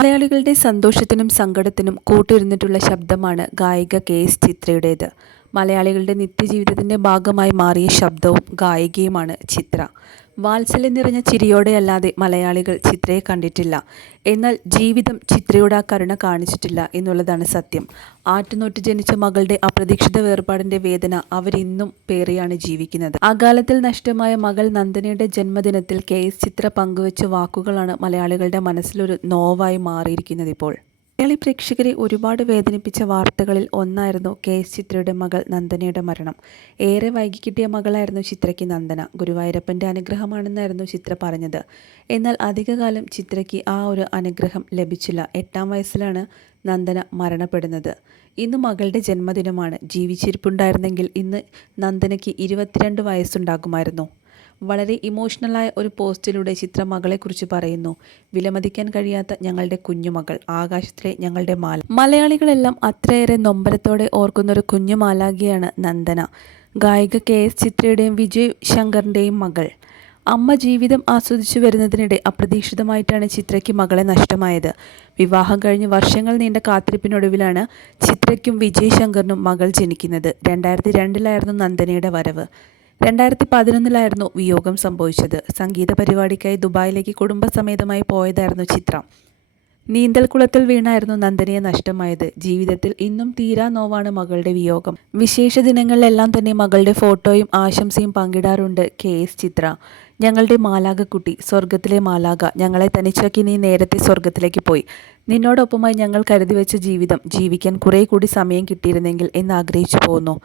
മലയാളികളുടെ സന്തോഷത്തിനും സങ്കടത്തിനും കൂട്ടുനിന്നിട്ടുള്ള ശബ്ദമാണ് ഗായിക കെ.എസ്. ചിത്രയുടേത്. മലയാളികളുടെ നിത്യജീവിതത്തിൻ്റെ ഭാഗമായി മാറിയ ശബ്ദവും ഗായികയുമാണ് ചിത്ര. വാത്സല്യം നിറഞ്ഞ ചിരിയോടെയല്ലാതെ മലയാളികൾ ചിത്രയെ കണ്ടിട്ടില്ല. എന്നാൽ ജീവിതം ചിത്രയുടെ ആ കരുണ കാണിച്ചിട്ടില്ല എന്നുള്ളതാണ് സത്യം. ആറ്റുനോറ്റ് ജനിച്ച മകളുടെ അപ്രതീക്ഷിത വേർപാടിൻ്റെ വേദന അവരിന്നും പേറിയാണ് ജീവിക്കുന്നത്. അകാലത്തിൽ നഷ്ടമായ മകൾ നന്ദനയുടെ ജന്മദിനത്തിൽ കെ.എസ്. ചിത്ര പങ്കുവച്ച വാക്കുകളാണ് മലയാളികളുടെ മനസ്സിലൊരു നോവായി മാറിയിരിക്കുന്നത് ഇപ്പോൾ. മലയാളി പ്രേക്ഷകരെ ഒരുപാട് വേദനിപ്പിച്ച വാർത്തകളിൽ ഒന്നായിരുന്നു കെ.എസ്. ചിത്രയുടെ മകൾ നന്ദനയുടെ മരണം. ഏറെ വൈകി കിട്ടിയ മകളായിരുന്നു ചിത്രയ്ക്ക് നന്ദന. ഗുരുവായൂരപ്പൻ്റെ അനുഗ്രഹമാണെന്നായിരുന്നു ചിത്ര പറഞ്ഞത്. എന്നാൽ അധികകാലം ചിത്രയ്ക്ക് ആ ഒരു അനുഗ്രഹം ലഭിച്ചില്ല. 8-ാം വയസ്സിലാണ് നന്ദന മരണപ്പെടുന്നത്. ഇന്ന് മകളുടെ ജന്മദിനമാണ്. ജീവിച്ചിരിപ്പുണ്ടായിരുന്നെങ്കിൽ ഇന്ന് നന്ദനയ്ക്ക് 22 വയസ്സുണ്ടാകുമായിരുന്നു. വളരെ ഇമോഷണലായ ഒരു പോസ്റ്റിലൂടെ ചിത്ര മകളെക്കുറിച്ച് പറയുന്നു. വിലമതിക്കാൻ കഴിയാത്ത ഞങ്ങളുടെ കുഞ്ഞുമകൾ, ആകാശത്തിലെ ഞങ്ങളുടെ മാല. മലയാളികളെല്ലാം അത്രയേറെ നൊമ്പരത്തോടെ ഓർക്കുന്നൊരു കുഞ്ഞു മാലാഖിയാണ് നന്ദന. ഗായിക കെ.എസ്. ചിത്രയുടെയും വിജയ് ശങ്കറിൻ്റെയും മകൾ. അമ്മ ജീവിതം ആസ്വദിച്ചു വരുന്നതിനിടെ അപ്രതീക്ഷിതമായിട്ടാണ് ചിത്രയ്ക്ക് മകളെ നഷ്ടമായത്. വിവാഹം കഴിഞ്ഞ് വർഷങ്ങൾ നീണ്ട കാത്തിരിപ്പിനൊടുവിലാണ് ചിത്രയ്ക്കും വിജയ് ശങ്കറിനും മകൾ ജനിക്കുന്നത്. 2002-ലായിരുന്നു നന്ദനയുടെ വരവ്. 2011-ലായിരുന്നു വിയോഗം സംഭവിച്ചത്. സംഗീത പരിപാടിക്കായി ദുബായിലേക്ക് കുടുംബസമേതമായി പോയതായിരുന്നു ചിത്ര. നീന്തൽക്കുളത്തിൽ വീണായിരുന്നു നന്ദനയെ നഷ്ടമായത്. ജീവിതത്തിൽ ഇന്നും തീരാ നോവാണ് മകളുടെ വിയോഗം. വിശേഷ ദിനങ്ങളിലെല്ലാം തന്നെ മകളുടെ ഫോട്ടോയും ആശംസയും പങ്കിടാറുണ്ട് കെ.എസ്. ചിത്ര. ഞങ്ങളുടെ മാലാഖക്കുട്ടി, സ്വർഗത്തിലെ മാലാഖ, ഞങ്ങളെ തനിച്ചാക്കി നീ നേരത്തെ സ്വർഗത്തിലേക്ക് പോയി. നിന്നോടൊപ്പമായി ഞങ്ങൾ കരുതി വെച്ച ജീവിതം ജീവിക്കാൻ കുറേ കൂടി സമയം കിട്ടിയിരുന്നെങ്കിൽ എന്ന് ആഗ്രഹിച്ചു പോകുന്നു.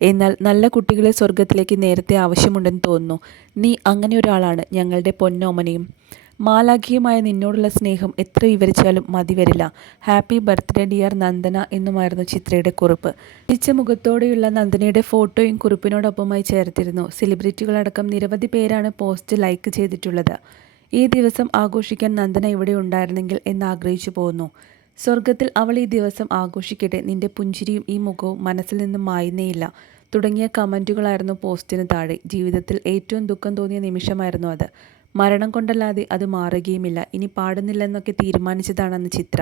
എന്നാൽ നല്ല കുട്ടികളെ സ്വർഗത്തിലേക്ക് നേരത്തെ ആവശ്യമുണ്ടെന്ന് തോന്നുന്നു. നീ അങ്ങനെ ഒരാളാണ്. ഞങ്ങളുടെ പൊന്നോമനയും മാലാഖിയുമായ നിന്നോടുള്ള സ്നേഹം എത്ര വിവരിച്ചാലും മതി വരില്ല. ഹാപ്പി ബർത്ത്ഡേ ഡിയർ നന്ദന എന്നുമായിരുന്നു ചിത്രയുടെ കുറിപ്പ്. ചിരിച്ച മുഖത്തോടെയുള്ള നന്ദനയുടെ ഫോട്ടോയും കുറിപ്പിനോടൊപ്പമായി ചേർത്തിരുന്നു. സെലിബ്രിറ്റികളടക്കം നിരവധി പേരാണ് പോസ്റ്റ് ലൈക്ക് ചെയ്തിട്ടുള്ളത്. ഈ ദിവസം ആഘോഷിക്കാൻ നന്ദന ഇവിടെ ഉണ്ടായിരുന്നെങ്കിൽ എന്ന് ആഗ്രഹിച്ചു പോകുന്നു. സ്വർഗത്തിൽ അവൾ ഈ ദിവസം ആഘോഷിക്കട്ടെ. നിന്റെ പുഞ്ചിരിയും ഈ മുഖവും മനസ്സിൽ നിന്നും മായുന്നേയില്ല തുടങ്ങിയ കമൻറ്റുകളായിരുന്നു പോസ്റ്റിന് താഴെ. ജീവിതത്തിൽ ഏറ്റവും ദുഃഖം തോന്നിയ നിമിഷമായിരുന്നു അത്. മരണം കൊണ്ടല്ലാതെ അത് മാറുകയുമില്ല. ഇനി പാടുന്നില്ലെന്നൊക്കെ തീരുമാനിച്ചതാണെന്ന് ചിത്ര.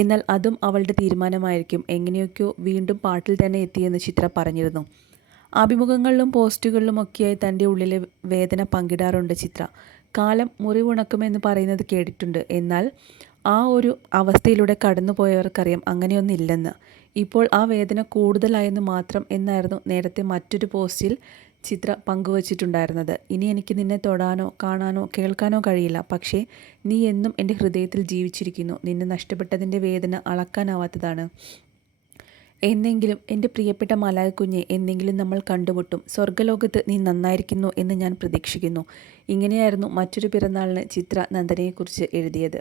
എന്നാൽ അതും അവളുടെ തീരുമാനമായിരിക്കും. എങ്ങനെയൊക്കെയോ വീണ്ടും പാട്ടിൽ തന്നെ എത്തിയെന്ന് ചിത്ര പറഞ്ഞിരുന്നു. അഭിമുഖങ്ങളിലും പോസ്റ്റുകളിലുമൊക്കെയായി തൻ്റെ ഉള്ളിലെ വേദന പങ്കിടാറുണ്ട് ചിത്ര. കാലം മുറിവുണക്കുമെന്ന് പറയുന്നത് കേട്ടിട്ടുണ്ട്. എന്നാൽ ആ ഒരു അവസ്ഥയിലൂടെ കടന്നുപോയവർക്കറിയാം അങ്ങനെയൊന്നില്ലെന്ന്. ഇപ്പോൾ ആ വേദന കൂടുതലായെന്ന് മാത്രം എന്നായിരുന്നു നേരത്തെ മറ്റൊരു പോസ്റ്റിൽ ചിത്ര പങ്കുവച്ചിട്ടുണ്ടായിരുന്നത്. ഇനി എനിക്ക് നിന്നെ തൊടാനോ കാണാനോ കേൾക്കാനോ കഴിയില്ല. പക്ഷേ നീ എന്നും എൻ്റെ ഹൃദയത്തിൽ ജീവിച്ചിരിക്കുന്നു. നിന്നെ നഷ്ടപ്പെട്ടതിൻ്റെ വേദന അളക്കാനാവാത്തതാണ്. എന്നെങ്കിലും എൻ്റെ പ്രിയപ്പെട്ട മാലാഖക്കുഞ്ഞെ, എന്നെങ്കിലും നമ്മൾ കണ്ടുമുട്ടും. സ്വർഗ്ഗലോകത്ത് നീ നന്നായിരിക്കുന്നു എന്ന് ഞാൻ പ്രതീക്ഷിക്കുന്നു. ഇങ്ങനെയായിരുന്നു മറ്റൊരു പിറന്നാളിന് ചിത്ര നന്ദനയെക്കുറിച്ച് എഴുതിയത്.